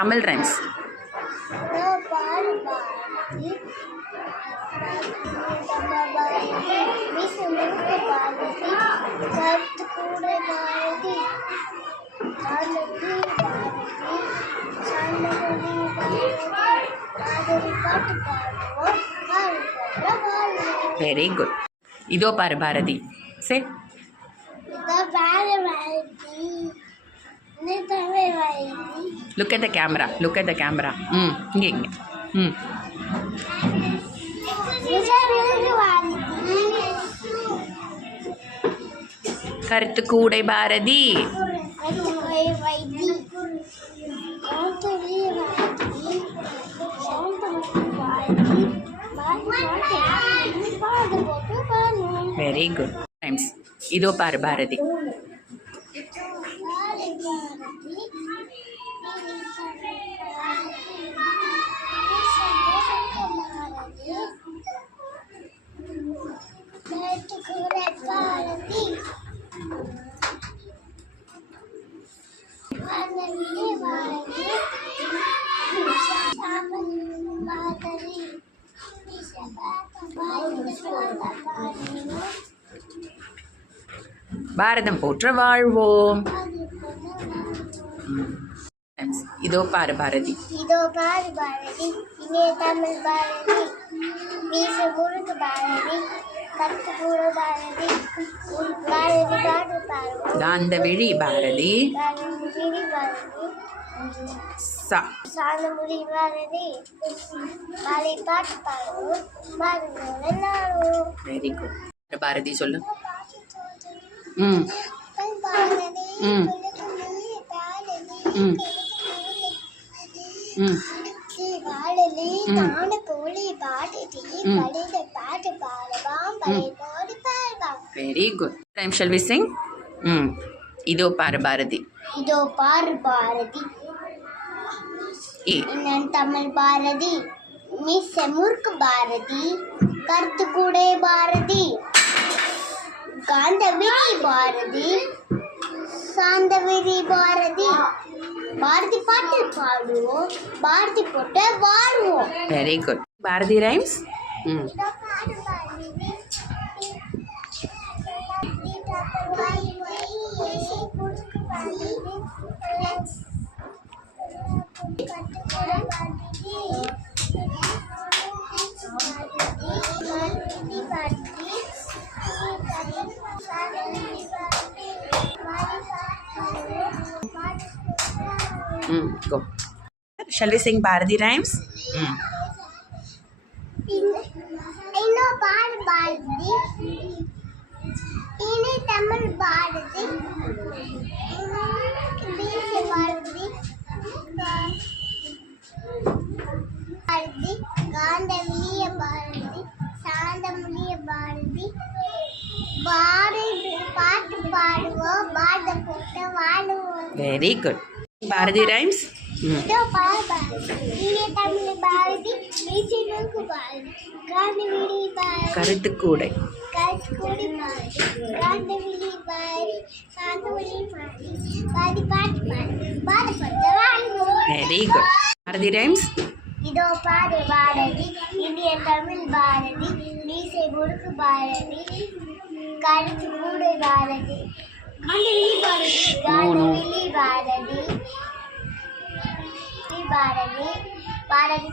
Tamil rhymes. Very good. Ido par Bharati. Say. Look at the camera. Look at the camera. கருத்து கூடை Bharathi. Very good. Times. இதோ பாரு பாரதி. பாரதம் போற்ற வாழ்வோம். இதோ பாரு பாரதி. இதோ பாரு பாரதி, இனிய தமிழ் பாரதி, வீச முழுக்கு பாரதி, கத்து கூட பாரதி, பாரதி பாடு பாரு, காந்த விழி பாரதி, விழி பாரதி, சாந்தமுடி பாரதி, பாலை பாட்டு பாடுவோம், பாருங்கள் எல்லாரும். Very good. பாரதி சொல்லு. Very good. Time shall we sing? இதோ பாரு பாரதி. இதோ பாரு பாரதி, இன்னன் தமிழ் பாரதி, மிஸ் முறுக்கு பாரதி, கருத்து கூடை பாரதி, காந்தவிரி பாரதி, சாந்தவிரி பாரதி, பாரதி பாட்டு பாடுவோம், பாரதி போட்டு வாழ்வோம். Very good. Bharathi rhymes. Go. Shall we sing Bharati rhymes? இன்னோ பாரு பாரதி, இனி தமிழ் பாரதி, வீச பாரதி, பாரதி, காந்தவிலிய பாரதி, சாந்தமுலிய பாரதி, பாரதி பாட்டு பாடுவோம், பாரத போட்டு வாழுவோம். Very good. Bharati rhymes. இதோ பாரு பாரதி, இனிய தமிழ் பாரதி, வீச முறுக்கு பாரதி, காந்தவிலி பாரதி, கருத்து கூடை, கருத்து கூடை பாரதி, காந்தவிலி பாரதி, சாந்தமுலி பாரதி, பாரதி பாட்டு பாடு, பாரத போட்டு வாழ்வோம். Very good. Bharati rhymes. இதோ பாரு பாரதி, இனிய தமிழ் பாரதி, வீச முறுக்கு பாரதி, கருத்து கூடை பாரதி, காந்தவிலி பாரதி, காந்தவிலி பாரதி, பாரதி, பாரதி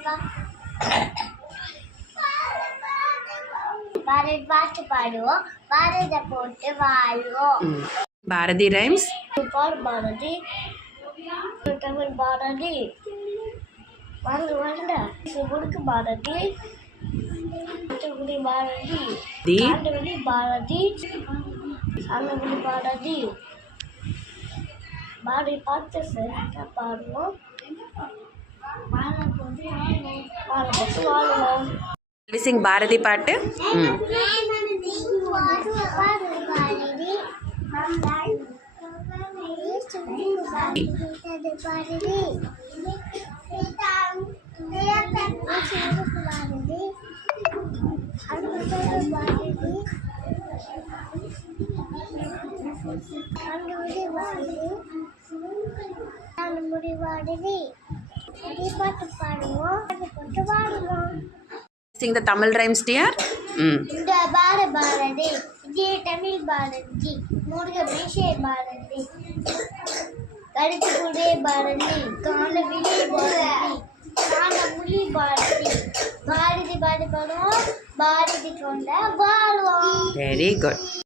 பாரதி பாட்டு பாடுவோம், பாரத போட்டு வாழ்வோம். பாரதி ரைம்ஸ். பார் பாரதி, தமிழ் பாரதி, வாங்க வாங்க, முடுக்கு பாரதி, பாரதி, காந்தவெளி பாரதி, சாந்தவெளி பாரதி, பாரதி பாட்டு பாடுவோம், sing பாரதி பாட்டு. முடிவாடுதி நிறைய பாட்டு பாடுவோம், பாட்டு போட்டு பாடுவோம். Sing the Tamil rhymes, dear. இந்த பாரதி இதே தமிழ் பாரதி முருக மேஷே பாரதி கருத்து குடே பாரதி காணவிலே பாரதி காணமுலி பாரதி பாரதி பாடுவோம், பாரதி கொண்ட வாழ்வோம். Very good.